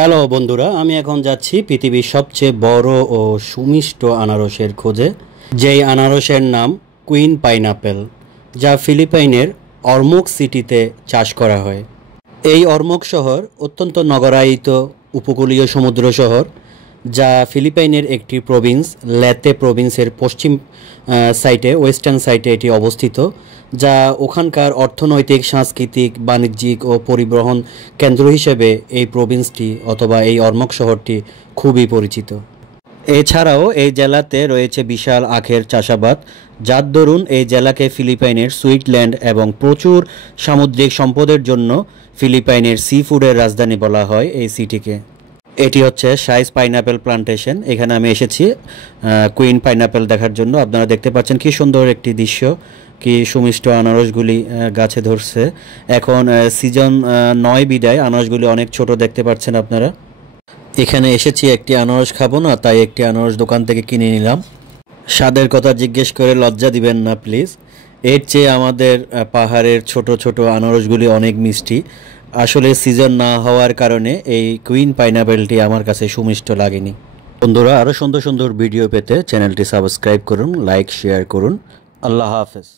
Hello বন্ধুরা, আমি এখন যাচ্ছি পৃথিবীর সবচেয়ে বড় ও সুমিষ্ট আনারসের খোঁজে, যেই আনারসের নাম কুইন পাইনাপেল, যা ফিলিপাইনের অরমুক সিটিতে চাষ করা হয়। এই অরমুক শহর অত্যন্ত নগরায়িত উপকূলীয় সমুদ্র শহর, যা ফিলিপাইনের একটি প্রভিন্স, লেতে প্রভিন্সের পশ্চিম সাইটে, ওয়েস্টার্ন সাইটে এটি অবস্থিত, যা ওখানকার অর্থনৈতিক, সাংস্কৃতিক, বাণিজ্যিক ও পরিবহন কেন্দ্র হিসেবে এই প্রভিন্সটি অথবা এই অরমক শহরটি খুবই পরিচিত। এছাড়াও এই জেলাতে রয়েছে বিশাল আখের চাষাবাদ, যার দরুন এই জেলাকে ফিলিপাইনের সুইটল্যান্ড এবং প্রচুর সামুদ্রিক সম্পদের জন্য ফিলিপাইনের সি ফুডের রাজধানী বলা হয় এই সিটিকে। এটি হচ্ছে সাইজ পাইনাপেল প্লান্টেশন। এখানে আমি এসেছি কুইন পাইনাপেল দেখার জন্য। আপনারা দেখতে পাচ্ছেন কি সুন্দর একটি দৃশ্য, কি সুমিষ্ট আনারসগুলি গাছে ধরছে। এখন সিজন নয় বিদায় আনারসগুলি অনেক ছোট দেখতে পাচ্ছেন আপনারা। এখানে এসেছি একটি আনারস খাবো না, তাই একটি আনারস দোকান থেকে কিনে নিলাম। স্বাদের কথা জিজ্ঞেস করে লজ্জা দিবেন না প্লিজ। এর চেয়ে আমাদের পাহাড়ের ছোট ছোট আনারসগুলি অনেক মিষ্টি। আসলে সিজন না হওয়ার কারণে এই কুইন পাইনাপেলটি আমার কাছে সুমিষ্ট লাগেনি। বন্ধুরা, আরও সুন্দর সুন্দর ভিডিও পেতে চ্যানেলটি সাবস্ক্রাইব করুন, লাইক শেয়ার করুন। আল্লাহ হাফেজ।